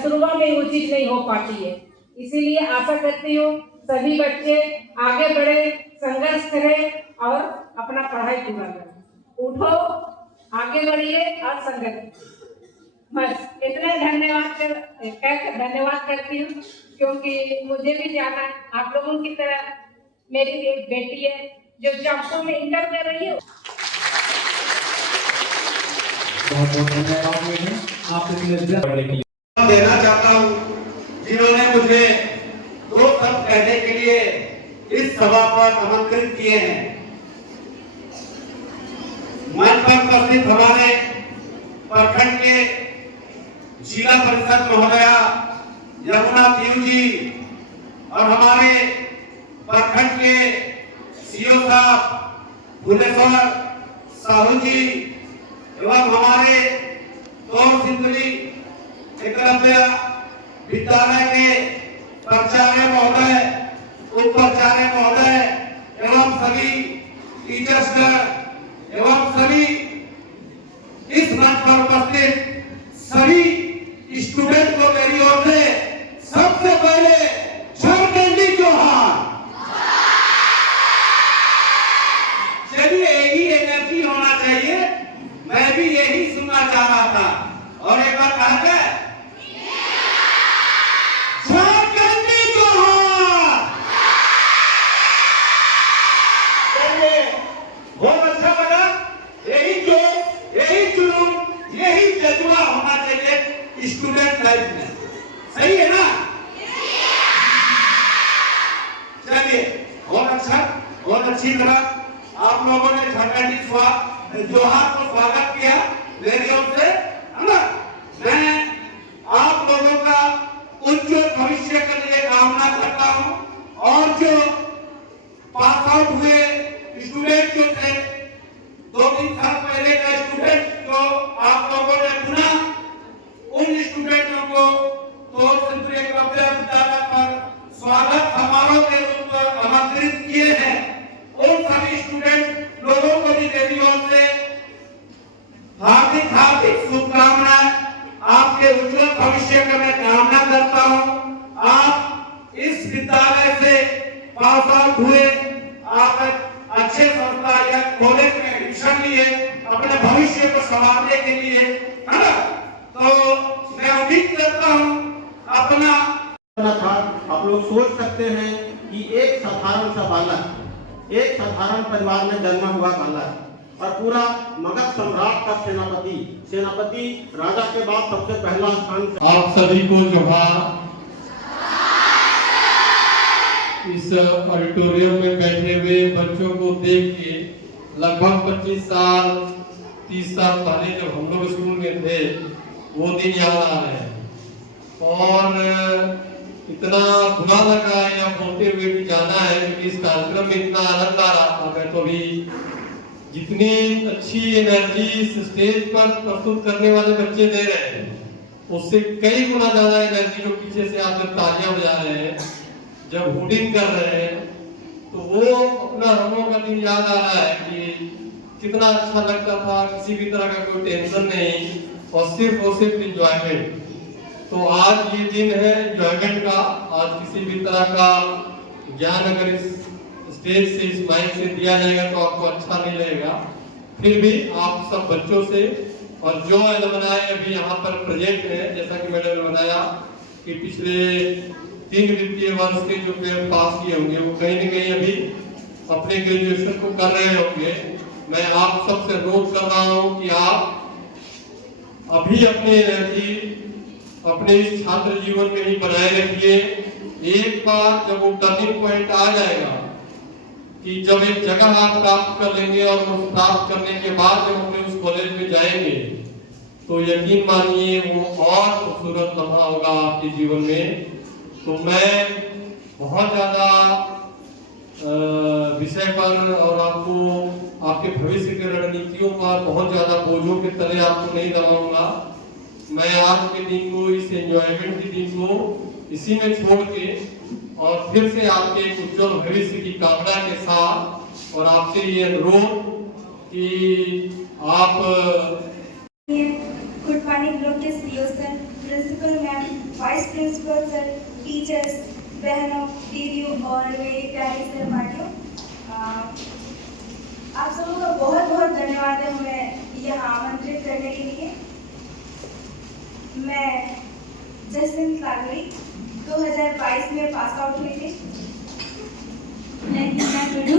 शुरुआत में उचित नहीं हो पाती है, इसीलिए आशा करती हूँ सभी बच्चे आगे बढ़े, संघर्ष करें और अपना पढ़ाई पूरा करें। उठो, आगे बढ़िए और संघर्ष। बस इतना धन्यवाद करती हूँ, क्योंकि मुझे भी जाना है। आप लोगों की तरह मेरी एक बेटी है जो जॉब में इंटर कर रही है। बहुत बहुत धन्यवाद आप इतने देना चाहता हूँ जिन्होंने मुझे 2 शब्द कहने के लिए इस सभा पर आमंत्रित किए हैं। मंच पर उपस्थित हमारे प्रखंड के जिला परिषद महोदया यमुना देव जी और हमारे प्रखंड के सीओ साहब भुवनेश्वर साहू जी एवं हमारे तोर सिंधुली एकलव्य विद्यालय के प्राचार्य महोदय, उप प्राचार्य महोदय एवं सभी टीचर्स एवं सभी इस मंच पर उपस्थित सभी स्टूडेंट को मेरी ओर से सबसे पहले झारखंडी जोहार। चलिए, यही एनर्जी होना चाहिए। मैं भी यही सुनना चाह रहा था और एक बार कहा जाए बहुत अच्छा लगा। यही जोश, यही जुनून, यही जज्बा होना चाहिए स्टूडेंट लाइफ में। सही है ना? चलिए, बहुत अच्छा, बहुत अच्छी तरह आप लोगों ने झारखंडी जोहार को स्वागत किया मेरी ओर से, है ना? मैं आप लोगों का उज्जवल भविष्य के लिए कामना करता हूं और जो पास आउट हुए स्टूडेंट जो थे 2-3 साल पहले का स्टूडेंट, तो आप लोगों ने पुनः उन स्टूडेंटों को तोर सिंधुली एकलव्य विद्यालय पर स्वागत समारोह के रूप में आमंत्रित किए हैं। उन सभी स्टूडेंट लोगों को भी मेरी ओर से हार्दिक हार्दिक शुभकामनाएं। आपके उज्जवल भविष्य का मैं कामना करता हूं। आप इस विद्यालय से पास आउट हुए, आप अच्छे संस्था या कॉलेज में एडमिशन लिए अपने भविष्य को संवारने के लिए, है ना? तो मैं उम्मीद करता हूं अपना था। आप लोग सोच सकते हैं कि एक साधारण सा बालक, एक साधारण परिवार में जन्मा हुआ बालक और पूरा मगध सम्राट का सेनापति राजा के बाद सबसे पहला स्थान। आप सभी को जोहार। इस ऑडिटोरियम में बैठे हुए बच्चों को देख के लगभग 25 साल 30 साल पहले जब हम लोग स्कूल में थे वो दिन याद आ रहे हैं और इतना बुरा लगा या बोलते हुए भी जाना है कि इस कार्यक्रम में इतना आनंद आ रहा था। मैं तो भी जितनी अच्छी एनर्जी स्टेज पर प्रस्तुत करने वाले बच्चे दे रहे हैं उससे कई गुना ज्यादा एनर्जी जो पीछे से आप जब तालियां बजा रहे हैं, जब हुडिंग कर रहे हैं, तो वो अपना हम लोग का दिन याद आ रहा है कि कितना अच्छा लगता था। किसी भी तरह का कोई टेंशन नहीं और सिर्फ एंजॉयमेंट। तो आज ये दिन है एंजॉयमेंट का। आज किसी भी तरह का ज्ञान अगर इस स्टेज से, इस माइक से दिया जाएगा तो आपको अच्छा नहीं लगेगा। फिर भी आप सब बच्चों से और जो एलुमनाई अभी यहाँ पर प्रेजेंट है, जैसा कि मैंने बताया कि पिछले 3 वित्तीय वर्ष के जो पास किए होंगे वो कहीं न कहीं अभी अपने ग्रेजुएशन को कर रहे होंगे। मैं आप सबसे अनुरोध कर रहा हूँ कि आप अभी अपनी एनर्जी अपने इस छात्र जीवन में ही बनाए रखिए। एक बार जब वो टर्निंग पॉइंट आ जाएगा कि जब एक जगह आप प्राप्त कर लेंगे और उस प्राप्त करने के बाद जब अपने उस कॉलेज में जाएंगे तो यकीन मानिए वो और खूबसूरत लम्हा होगा आपके जीवन में। तो मैं बहुत ज़्यादा विषय पर और आपको आपके भविष्य की रणनीतियों पर बहुत ज़्यादा बोझों के तले आपको नहीं दबाऊंगा। मैं आज के दिन को, इस एंजॉयमेंट के दिन को इसी में छोड़ के और फिर से आपके एक उज्जवल भविष्य की कामना के साथ और आपसे ये अनुरोध कि आप गुड मॉर्निंग ब्लॉक के CEO sir, principal ma'am, vice principal sir, teachers, बहनों, दीदियों और मेरे प्यारे सहपाठियों, आप सबों का बहुत बहुत धन्यवाद है हमें यहाँ आमंत्रित करने के लिए। मैं जसविंत लागरी 2022 में पास आउट हुई थी। मैं गीता टुडू,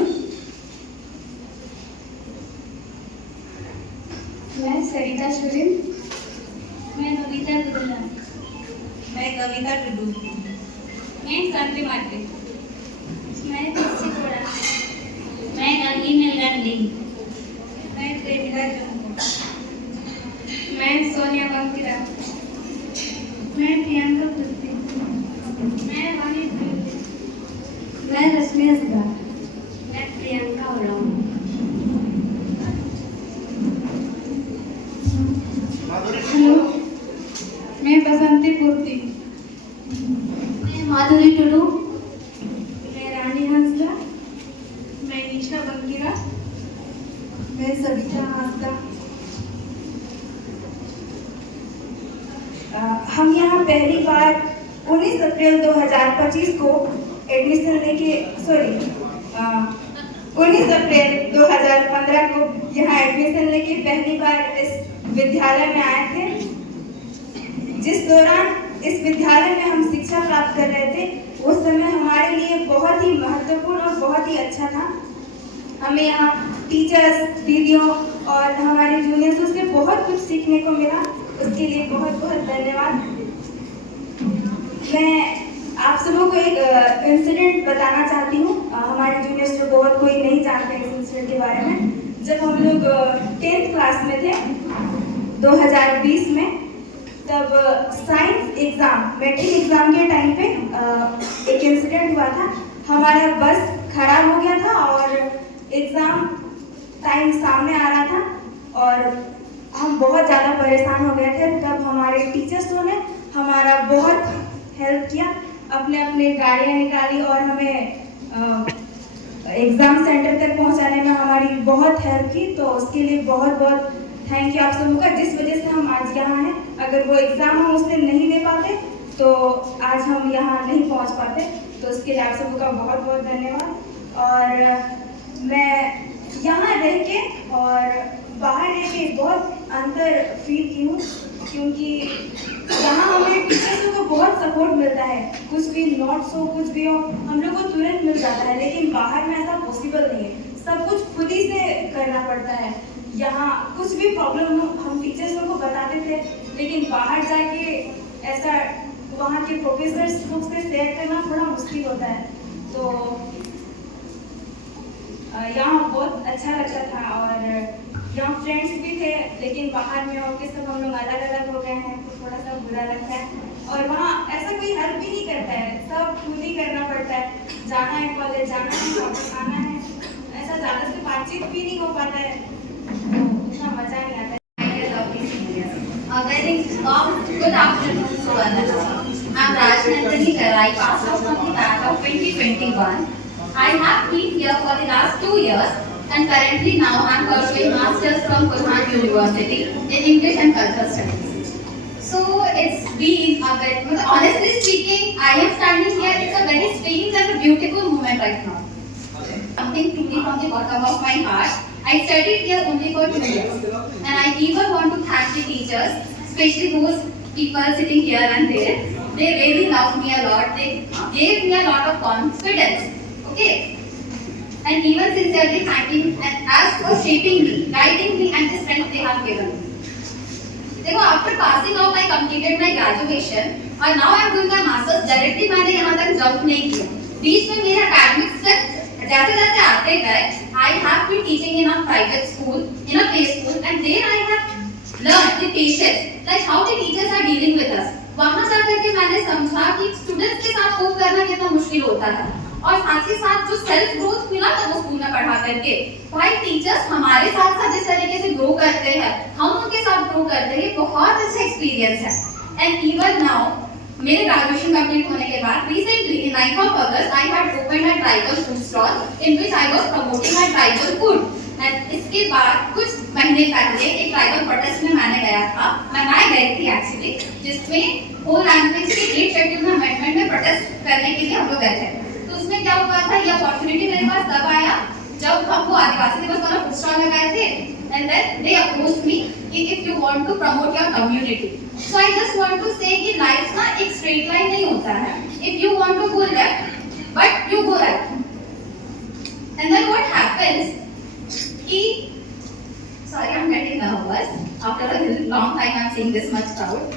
मैं सरिता सुरिन, मैं नविता गुरुला, मैं कविता टुडू, मैं शांति मार्टे, मैं तुलसी कोड़ा, मैं नगीन लंडी, मैं प्रेमिका जंगो, मैं सोनिया बंकिरा, मैं प्रियंका कुर्ती, मैं वानी कुर्ती, मैं रश्मि असगा, मैं प्रियंका उड़ाऊ। हेलो, मैं बसंती पूर्ति, मैं माधुरी टुडू, मैं रानी हांसदा, मैं निशा बंकिरा, मैं सविता हांसदा। हम यहाँ पहली बार 19 अप्रैल 2025 को एडमिशन लेके 19 अप्रैल 2015 को यहाँ एडमिशन लेके पहली बार इस विद्यालय में आए थे। जिस दौरान इस विद्यालय में हम शिक्षा प्राप्त कर रहे थे उस समय हमारे लिए बहुत ही महत्वपूर्ण और बहुत ही अच्छा था। हमें यहाँ टीचर्स, दीदियों और हमारे जूनियर्स से बहुत कुछ सीखने को मिला, उसके लिए बहुत बहुत धन्यवाद। मैं आप सबों को एक इंसिडेंट बताना चाहती हूँ। हमारे जूनियर्स जो बहुत कोई नहीं जानते इस इंसिडेंट के बारे में। जब हम लोग 10th क्लास में थे 2020 में, तब साइंस एग्जाम, मैट्रिक एग्जाम के टाइम पे एक इंसिडेंट हुआ था। हमारा बस खराब हो गया था और एग्जाम टाइम सामने आ रहा था और हम बहुत ज़्यादा परेशान हो गए थे। तब हमारे टीचर्सों ने हमारा बहुत हेल्प किया, अपने अपने गाड़ियाँ निकाली और हमें एग्जाम सेंटर तक पहुंचाने में हमारी बहुत हेल्प की। तो उसके लिए बहुत बहुत थैंक यू आप सबों का, जिस वजह से हम आज यहाँ हैं। अगर वो एग्जाम हम उस दिन नहीं दे पाते तो आज हम यहाँ नहीं पहुँच पाते। तो उसके लिए आप सबों का बहुत बहुत धन्यवाद। और मैं यहाँ रह के और बाहर रह के बहुत अंतर फील की हूँ, क्योंकि यहाँ हमें टीचर्सों को बहुत सपोर्ट मिलता है। कुछ भी नोट्स हो, कुछ भी हो, हम लोग को तुरंत मिल जाता है। लेकिन बाहर में ऐसा पॉसिबल नहीं है, सब कुछ खुद ही से करना पड़ता है। यहाँ कुछ भी प्रॉब्लम हो हम टीचर्स को बताते थे, लेकिन बाहर जाके ऐसा वहाँ के प्रोफेसर्स लोग से शेयर करना थोड़ा मुश्किल होता है। तो यहाँ बहुत अच्छा लगता था और यहाँ फ्रेंड्स भी थे, लेकिन बाहर में होके सब हम लोग अलग अलग हो गए हैं तो थोड़ा सा बुरा लगता है। और वहाँ ऐसा कोई हेल्प भी नहीं करता है, सब खुद ही करना पड़ता है। जाना है कॉलेज, जाना है, वापस आना है, ऐसा ज़्यादा से बातचीत भी नहीं हो पाता है, इतना मज़ा नहीं आता है। Very good afternoon to all. I'm Rajnandani Karai, passed out from the batch of 2021. I have been here for the last 2 years and currently now I'm pursuing Masters from Pune University in English and Cultural Studies. So it's been a bit, honestly speaking, I am standing here, it's a very strange and a beautiful moment right now. Something truly from the bottom of my heart. I studied here only for 2 years and I even want to thank the teachers, especially those people sitting here and there. They really loved me a lot. They gave me a lot of confidence. Okay? And even sincerely thanking and as for shaping me, guiding me and the strength they have given me. देखो, after passing out I completed my graduation and now I am doing my masters. Directly मैंने यहाँ तक jump नहीं किया. बीच में मेरा academic step जैसे जैसे आते गए, I have been teaching in a private school, in a play school, and there I have learned the patience, like how the teachers are dealing with us. वहाँ जाकर के मैंने समझा कि स्टूडेंट्स के साथ कोप करना कितना मुश्किल होता है, और साथ ही साथ जो सेल्फ ग्रोथ मिला ना वो स्कूल में पढ़ा करके, भाई टीचर्स हमारे साथ साथ जिस तरीके से ग्रो करते हैं, हम उनके साथ ग्रो करते हैं, बहुत अच्छा एक्सपीरियंस है। एंड इवन नाउ मेरे ग्रेजुएशन कंप्लीट होने के बाद recently in 9th of August I had opened a tribal food stall in which I was promoting my tribal food. And इसके बाद कुछ महीने पहले एक ट्राइबल प्रोटेस्ट में मैं गई थी एक्चुअली, जिसमें होल लैंग्वेज के 8 शेड्यूल में अमेंडमेंट में प्रोटेस्ट करने के लिए हम लोग गए थे। तो उसमें क्या हुआ था, ये अपॉर्चुनिटी मेरे पास तब आया जब हमको आदिवासी दिवस वाला फूड स्टॉल लगाए थे, and then they approached me कि if you want to promote your community. So I just want to say कि लाइफ ना एक स्ट्रेट लाइन नहीं होता है, if you want to go left but you go right. And then what happens कि sorry I'm getting nervous after a long time I'm seeing this much crowd।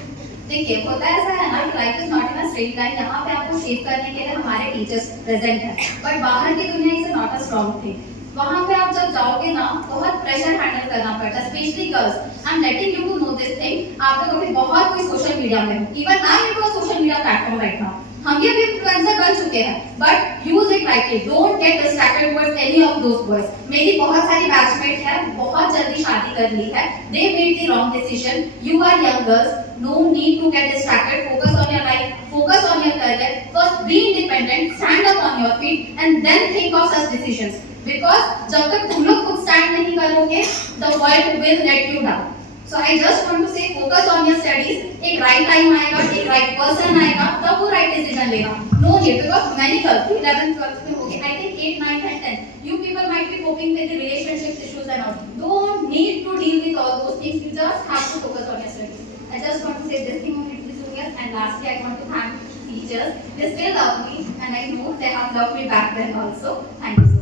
देखिए होता ऐसा है ना कि life is not in a straight line, यहाँ पे आपको शेप करने के लिए हमारे टीचर्स प्रेजेंट है, बट बाहर की दुनिया is not a strong thing. वहाँ पे आप जब जाओगे ना बहुत प्रेशर हैंडल करना पड़ता है, specially girls. I am letting you to know this thing. आप लोग अभी बहुत कोई सोशल मीडिया में हो, even I am to a social media platform right now, हम ये भी इन्फ्लुएंसर बन चुके हैं, but use it rightly, don't get distracted towards any of those boys. मेरी बहुत सारी बैचमेट है, बहुत जल्दी शादी कर ली है, they made the wrong decision. You are young girls, no need to get distracted, focus on your life, focus on your career, first be independent, stand up on your feet and then think of such decisions, because जब तक तुम लोग खुद stand नहीं करोगे the world will let you down। So I just want to say focus on your studies, एक right time आएगा, एक right person आएगा, तब वो right decision लेगा। No need, because मैंने गलती 11th 12th में हो गई, I think 8 9 and 10 you people might be coping with the relationship issues and all, don't need to deal with all those things, you just have to focus on your studies। I just want to say this thing only to the juniors, and lastly I want to thank teachers. They still love me and I know they have loved me back then also. Thank you so much.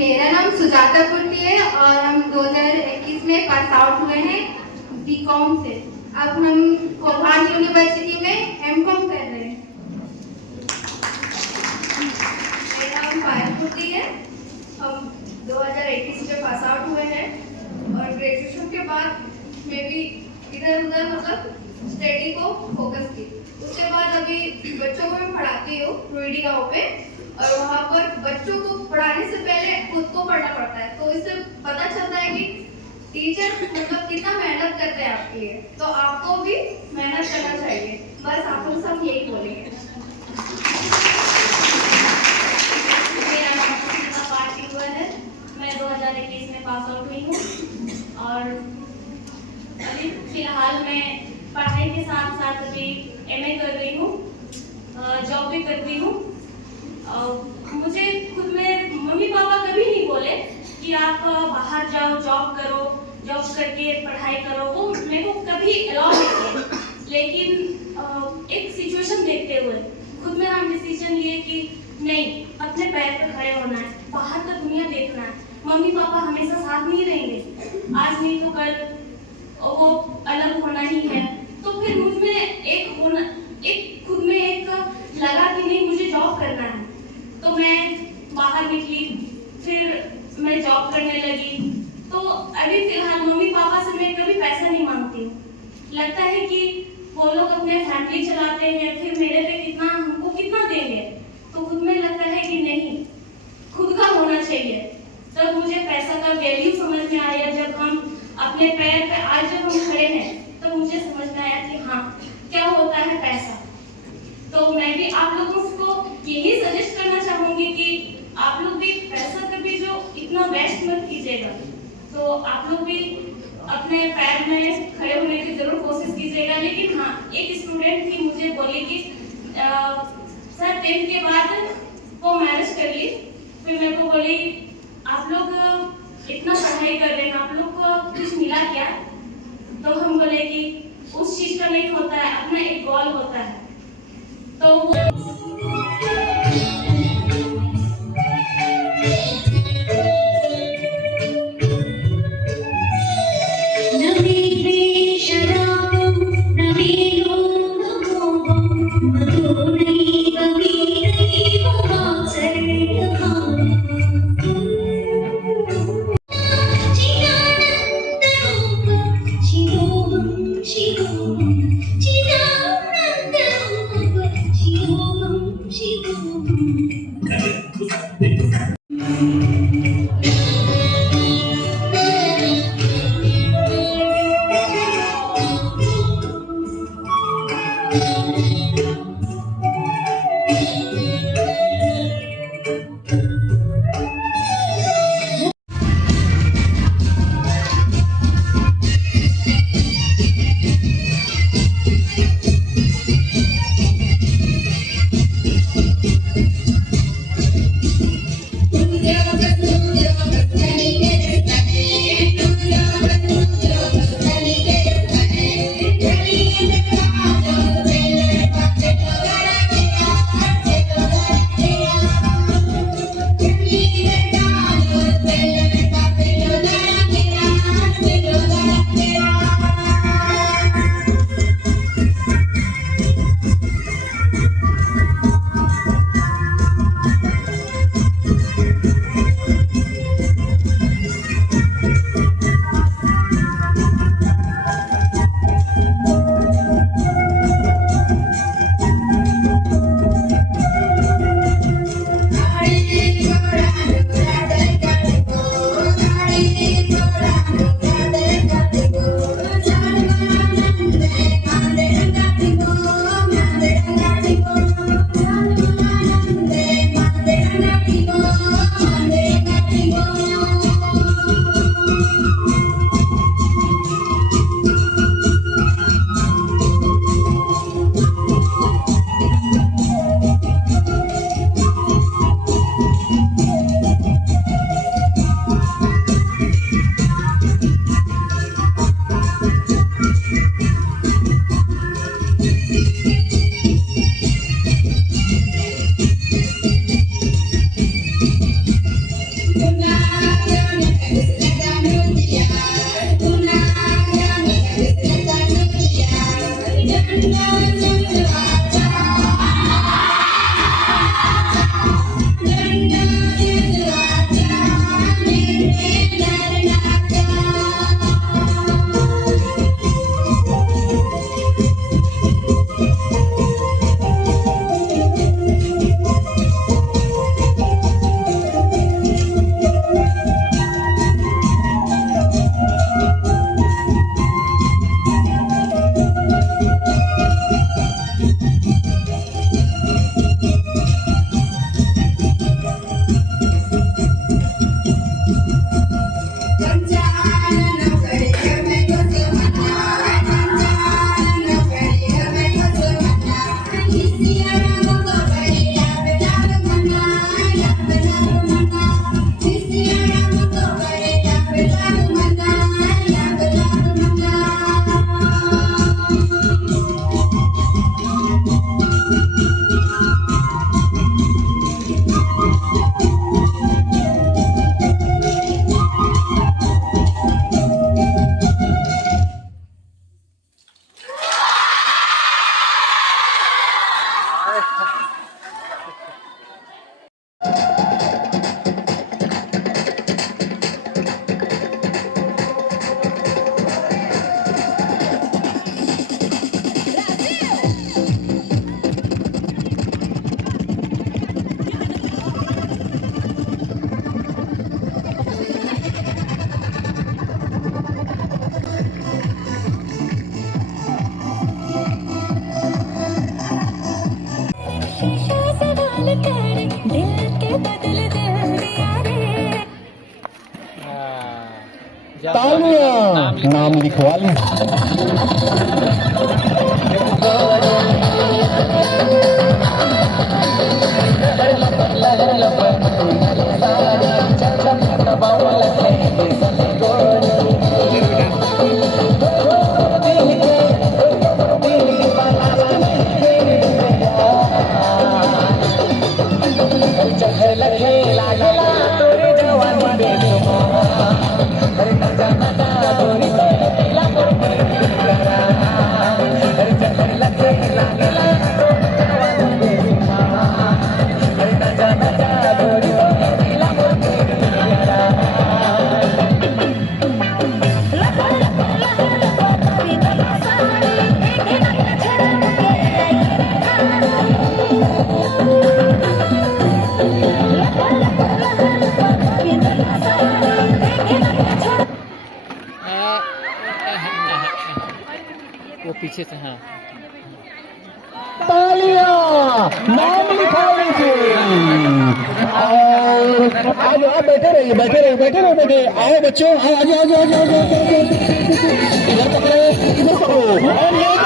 मेरा नाम सुजाता कुर्ती है और हम 2021 में pass out हुए हैं BCom से। अब हम कोलहान यूनिवर्सिटी में एमकॉम कर रहे हैं। मेरा नाम पायल कुर्ती है, हम 2021 में पास आउट हुए हैं और ग्रेजुएशन के बाद मैं भी इधर उधर मतलब स्टडी को फोकस की। उसके बाद अभी बच्चों को मैं पढ़ाती हूँ रूईडी गाँव पे, और वहाँ पर बच्चों को पढ़ाने से पहले खुद को पढ़ना पड़ता है, तो इससे पता चलता है कि टीचर मतलब कितना मेहनत करते हैं आपके लिए, तो आपको भी मेहनत करना चाहिए। बस आप लोग सब यही बोलेंगे। मेरा नाम सुनीता पाटिल है, मैं 2021 में पास आउट हुई हूँ और अभी फिलहाल मैं पढ़ाई के साथ साथ अभी एमए कर रही हूँ, जॉब भी करती हूँ। मुझे खुद में मम्मी पापा कभी नहीं बोले कि आप बाहर जाओ जॉब करो, जॉब करके पढ़ाई करो, वो मेरे को कभी अलाउ नहीं किया। लेकिन एक सिचुएशन देखते हुए खुद में हम डिसीजन लिए कि नहीं, अपने पैर पर खड़े होना है, बाहर का दुनिया देखना है। मम्मी पापा हमेशा साथ नहीं रहेंगे, आज नहीं तो कल वो अलग होना ही है। तो फिर मुझ में एक खुद में एक लगा कि नहीं, मुझे जॉब करना है, तो मैं बाहर निकली, फिर मैं जॉब करने लगी। तो अभी फिलहाल मम्मी पापा से मैं कभी पैसा नहीं मांगती हूँ। लगता है कि वो लोग अपने फैमिली चलाते हैं, फिर मेरे पे हमको कितना देंगे, तो खुद में लगता है कि नहीं, खुद का होना चाहिए। तब मुझे पैसा का वैल्यू समझ में आया, जब हम अपने पैर पे आज जब हम खड़े हैं, तो मुझे समझ में आया कि हाँ, क्या होता है पैसा। तो मैं भी आप लोगों को यही सजेस्ट करना चाहूंगी कि आप लोग भी पैसा कभी जो इतना वेस्ट मत कीजिएगा, तो आप लोग भी अपने पैर में खड़े होने की जरूर कोशिश कीजिएगा। लेकिन हाँ, एक स्टूडेंट थी मुझे बोली कि सर 10th के बाद वो मैरिज कर ली, फिर मेरे को बोली आप लोग इतना पढ़ाई कर रहे हैं, आप लोग को कुछ मिला क्या? तो हम बोले कि उस चीज का नहीं होता है, अपना एक गोल होता है। तो तालियां नाम लिखवा लें। पीछे से हाँ तालियां नाम लिखा लीजिए। और आज आप बैठे रहिए बैठे आओ बच्चों, आओ आगे इधर पकड़ो, इधर पकड़ो और